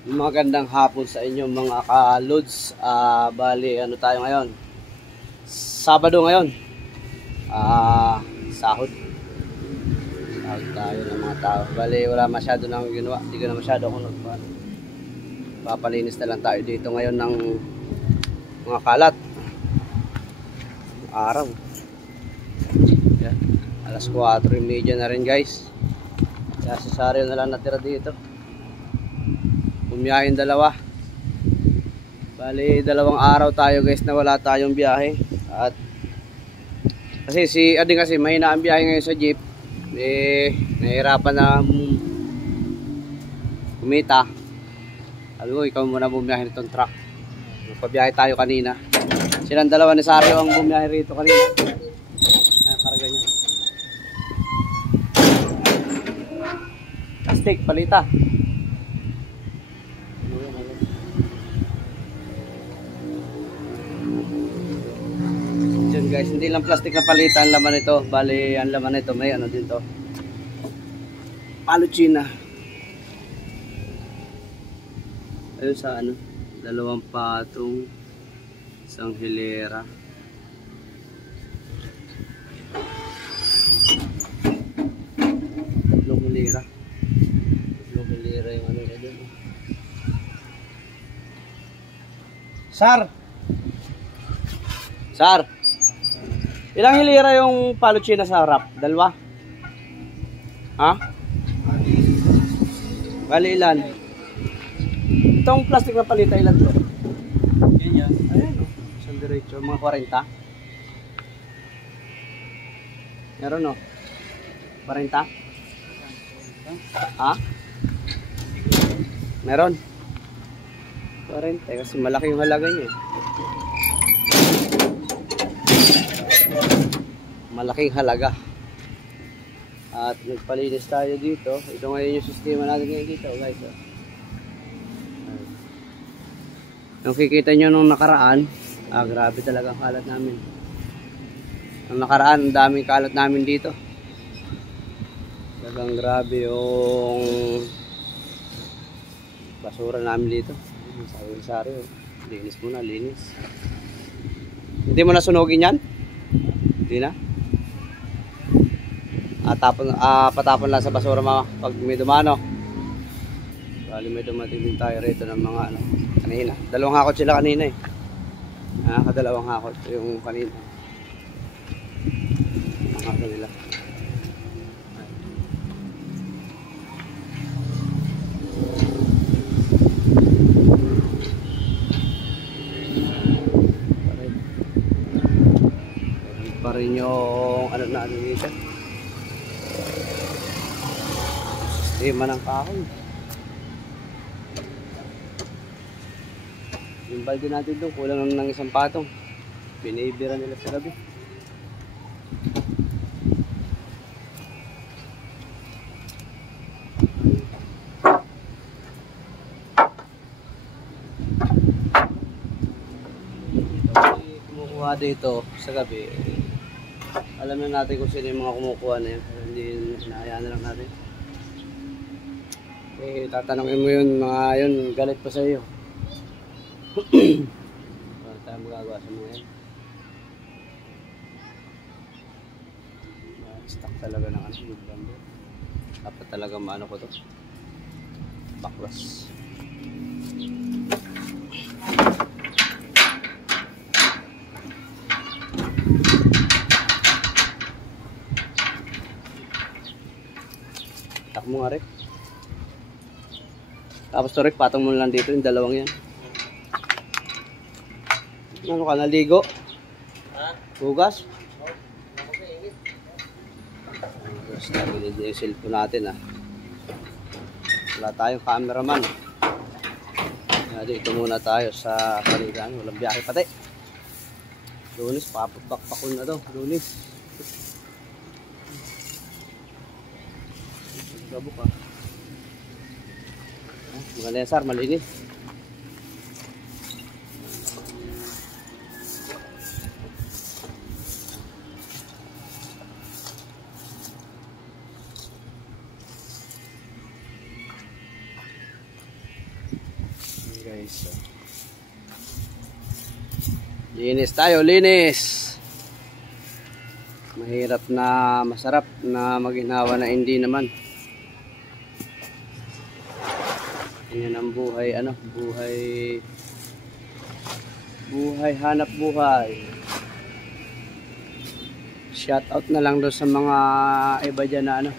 Magandang hapon sa inyo mga ka-loads. Bali, ano tayo ngayon? Sabado ngayon. Sahod. Sahod tayo ng mga tao. Bali, wala masyado nang ginawa. Hindi ko na masyado ako papalinis na lang tayo dito ngayon ng mga kalat. Araw. Yan. Alas 4:30 na rin, guys. Kaya si Sario na lang natira dito. Bumiyahin dalawa. Bali, 2 araw tayo, guys, na wala tayong biyahe. At kasi si Ading kasi mahina ang biyahe ngayon sa jeep. Nahihirapan na kumita. Sabi ko, ikaw muna bumiyahe nitong truck. Magpabiyahe tayo kanina. Silang dalawa ni Sario ang bumiyahe rito kanina. Karga niya. Plastic, palita. Guys, hindi lang plastic na palitan ang laman nito. Bali, ang laman nito may ano din to. Paluchina. Ayun sa ano, 2 patong, 1 hilera. Tatlong hilera. Tatlong hilera yung ano na dyan. Sar! Sar! Ilang hilera yung paluchina sa harap? 2? Ha? Bali ilan? Itong plastic na palita ilan to? Yan yan. Ayan o. Isang diretso. Mga 40? Meron o. 40? Ha? Meron? 40 kasi malaki yung halaga niya. Malaking halaga. At nagpalinis tayo dito. Ito ngayon yung sistema natin ngayon dito, guys. Yung kikita nyo nung nakaraan, grabe talaga ang kalat namin. Nung nakaraan, ang daming kalat namin dito. Talagang grabe yung basura namin dito. Sabi ni Sario, linis muna, linis. Hindi mo na sunugin yan? Hindi na? Patapon lang sa basura mama pag may dumano. Bali may dumating din tayo rito ng mga ano kanina. 2 hakot sila kanina eh. Kadalawang hakot yung kanina. Ang hakot nila. Pa rin yung ano na dito. Sistema ng kahoy. Yung balde natin doon, kulang ng 1 patong. Pinibira nila sa gabi. Kumukuha dito sa gabi. Alam na natin kung sino yung mga kumukuha na yun. Hindi hinahayaan na lang natin. Tatanungin mo yun, mga yun, galit pa sa iyo. Wala tayong magagawa sa mga yan. Stock talaga ng ano, good lumber. Dapat talaga maano ko to. Baklas. Tak mo nga rin. Tapos to Rick, patong mo lang dito yung 2 yan. Ano ka, naligo? Ha? Hugas? Hugas na, bilid yung cellphone natin Wala tayong cameraman. Dito muna tayo sa Paligan. Walang biyahe pati. Lunis, papakpakon na to. Lunis. Gabo ka. Maganda yan, Sar, malinis. guys. Linis tayo, linis. Mahirap na masarap na maginhawa na hindi naman. Yan ang buhay, ano, buhay hanap buhay. Shout out na lang doon sa mga iba dyan na ano,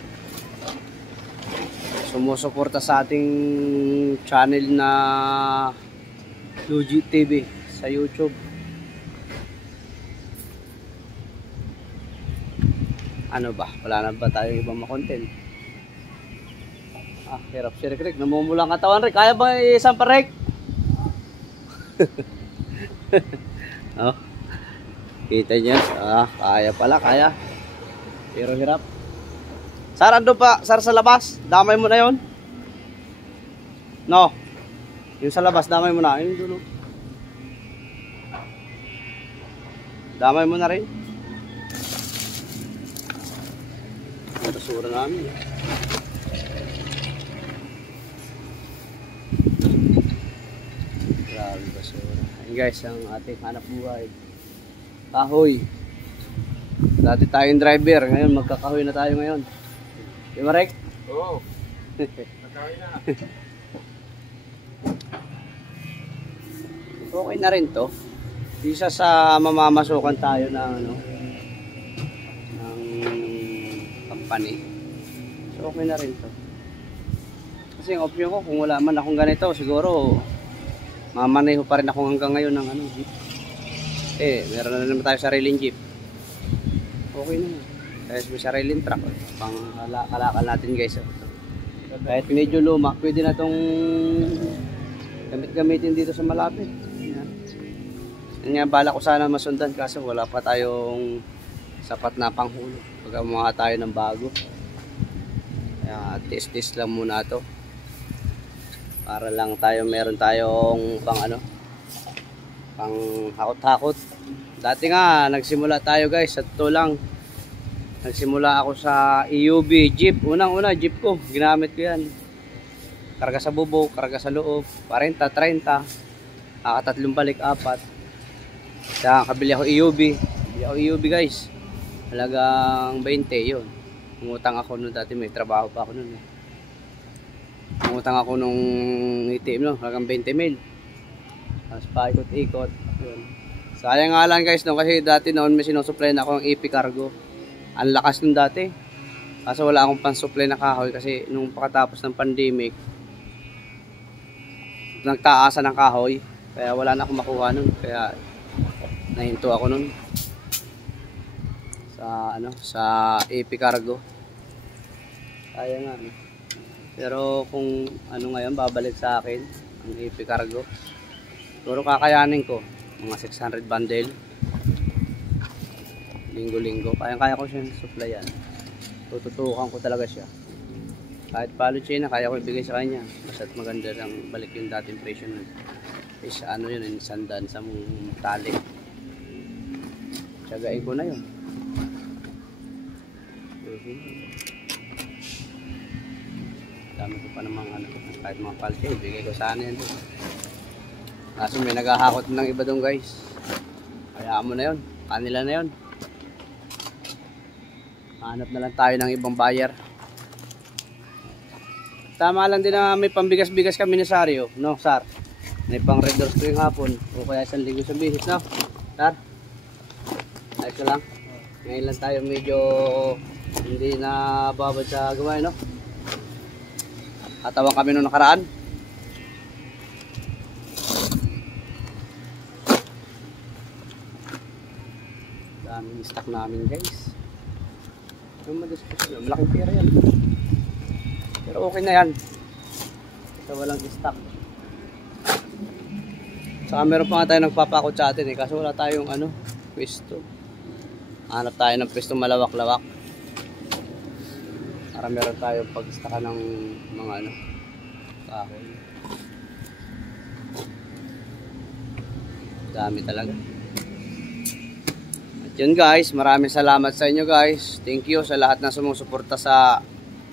sumusuporta sa ating channel na Luigi TV sa YouTube. Ano ba? Wala na ba tayo ibang makontent? Hirap si Rick. Namumulang katawan, Rick. Kaya ba isang pa, Rick? Oh, kita niya. Kaya pala, kaya. Pero hirap. Sar, ando pa? Sar, sa labas? Damay mo na yon? No? Yung sa labas, damay mo na. Yung dulo. Damay mo na rin. Ang basura namin. Grabe basura. Ayun guys, ang ating hanap buhay. Kahoy. Dati tayong driver, ngayon magkakahoy na tayo ngayon. Di ba, Rek? Oo. Nakahoy na. Okay na rin to. Isa sa mamamasukan tayo ng ano, ng company. So okay na rin to. Kasi yung option ko, kung wala man akong ganito, siguro mamaneho pa rin ako hanggang ngayon ng ano, jeep. Meron na naman tayo sariling jeep. Okay na yun. Kaya may sariling truck. Pang kalakal natin guys. Kahit medyo luma, pwede na itong gamit-gamitin dito sa malapit. Yan nga, bala ko sana masundan kasi wala pa tayong sapat na panghulog. Pagkamuha tayo ng bago. Kaya test lang muna to. Para lang tayo, meron tayong pang ano, pang hakot-hakot. Dati nga nagsimula tayo guys, at ito lang. Nagsimula ako sa EUB jeep. Unang-una jeep ko, ginamit ko yan. Karga sa bubok, karga sa loob, 40, 30, tatlong balik, 4. Kaya kabili ako EUB guys. Halagang 20 yun. Umutang ako noon dati, may trabaho pa ako noon. Umutang ako nung ATM no, halagang 20 mil. Tapos paikot-ikot. Sayang nga lang guys no, kasi dati noon may sinusupply na ako ng AP Cargo. Ang lakas nun dati. Kaso wala akong pan-supply na kahoy kasi nung pagkatapos ng pandemic, nagtaasa ng kahoy. Kaya wala na akong makuha nun. Kaya nahinto ako nun sa ano, sa AP Cargo. Kaya nga no. Pero kung ano ngayon babalik sa akin ang AP Cargo, siguro kakayanin ko mga 600 bundle linggo-linggo. Kaya ko siya supplyan. Tututukan ko talaga siya. Kahit palo China, kaya ko ibigay sa kanya. Basta't maganda lang balik yung dating presyo nun. Is ano yun, sandan sa tali. Tsagain ko na yun. Dami ko pa namang ano, kahit mga palche, ibigay ko sana yan doon. Kaso may naghahakot ng iba doon guys. Hayaan mo na yun, kanila na yun. Hanap na lang tayo ng ibang buyer. Tama lang din na may pambigas-bigas kami ni Sario, no, Sar? May pang Red Doors tuwing hapon, o kaya isang linggo sa bihis, no? Sar? Ayos ko lang. Ngayon lang tayo medyo hindi na babad sa gawain, no? Katawang kami nung nakaraan. Daming stock namin guys. Yung madispose nyo, malaking pera yan. Pero okay na yan. Kasi walang stock. Saka meron pa nga tayo nagpapakot sa atin kaso wala tayong ano, pwesto. Hanap tayo ng pwesto malawak-lawak. Para meron tayo pag-stocka ng mga ano, kahoy. Dami talaga. At yun guys, maraming salamat sa inyo guys. Thank you sa lahat na sumusuporta sa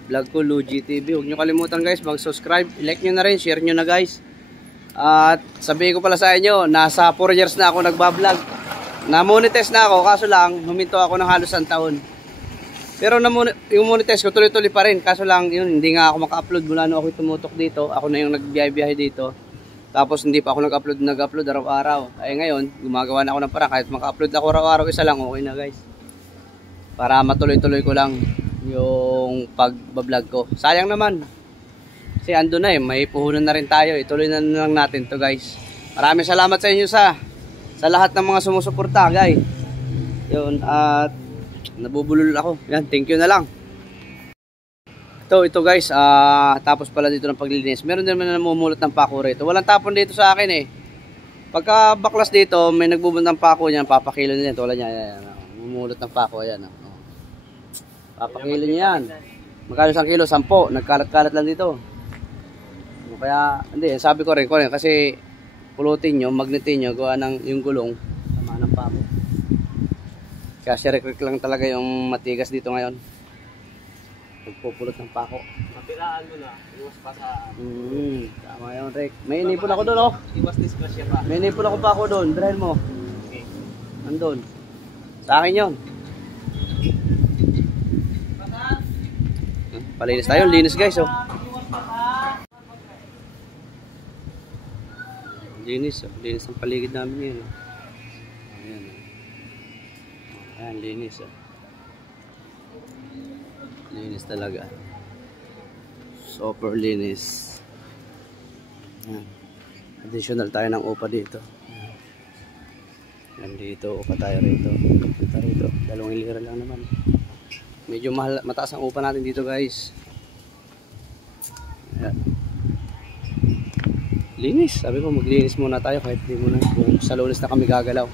vlog ko, Luigi TV. Huwag nyo kalimutan guys, mag-subscribe, like nyo na rin, share nyo na guys. At sabihin ko pala sa inyo, nasa 4 years na ako nagbablog. Na-monetize na ako, kaso lang, huminto ako ng halos 1 taon. Pero yung monetize ko, tuloy-tuloy pa rin. Kaso lang, yun, hindi nga ako maka-upload mula nung ako tumutok dito. Ako na yung nagbiyahe-biyahe dito. Tapos hindi pa ako nag-upload araw-araw. Ay ngayon, gumagawa na ako ng parang. Kahit maka-upload ako araw-araw, isa lang, okay na guys. Para matuloy-tuloy ko lang yung pag-vlog ko. Sayang naman. Kasi ando na may puhunan na rin tayo. Ituloy na lang natin to guys. Maraming salamat sa inyo sa lahat ng mga sumusuporta guys. Yun, at nabubulol ako. Yan, thank you na lang. Ito guys, tapos pala dito ng paglilinis. Meron din naman namumulot ng pako rito. Walang tapon dito sa akin eh. Pagka baklas dito, may nagbubun ng pako niyan, papakilo niya. Tulad niya, yan, namumulot ng pako, ayan. Papakilo niya yan. Magkano 1 kilo? 10. Nagkalat-kalat lang dito. Kaya, hindi, sabi ko rin, kasi pulutin nyo, magnetin nyo, gawa ng yung gulong, tama ng pako. Kaya sirik-rik lang talaga yung matigas dito ngayon. Nagpupulot ng pako. Mapiraan mo na, iwas pa sa... Tama yun, Rick. May inipon ako doon, oh. Iwas disgrasya pa. May inipon ako pako doon, drahin mo. Okay. Andun. Sa akin yun. Palinis tayo, linis guys, oh. Linis, oh. Linis ang paligid namin yun. Ayan, oh. Ayan, linis, oh. Linis talaga. Super linis. Ayan. Additional tayo ng upa dito. Ayan, dito, upa tayo rito. Upa rito, 2 lira lang naman. Medyo mahal, mataas ang upa natin dito guys. Ayan. Linis, sabi ko maglinis muna tayo kahit hindi muna kung sa Lunes na kami gagalaw.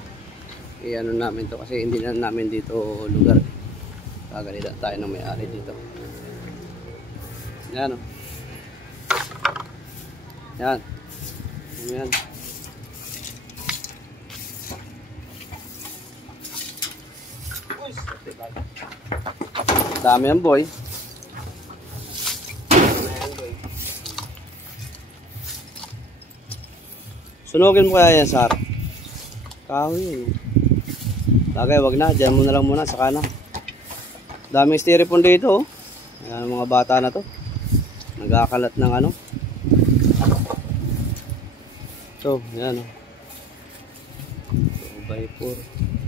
Ano namin to kasi hindi na namin dito lugar. Gagalitan tayo ng may-ari dito. Yan o. Yan. Yan. Dami yan boy. Sunugin mo kaya yan, Sar? Kahoy yun. Lagay, wag na. Diyan mo na lang muna. Saka na. Daming styrofoam dito. Ayan, mga bata na to. Nagkakalat ng ano. So, yan o. 2x4.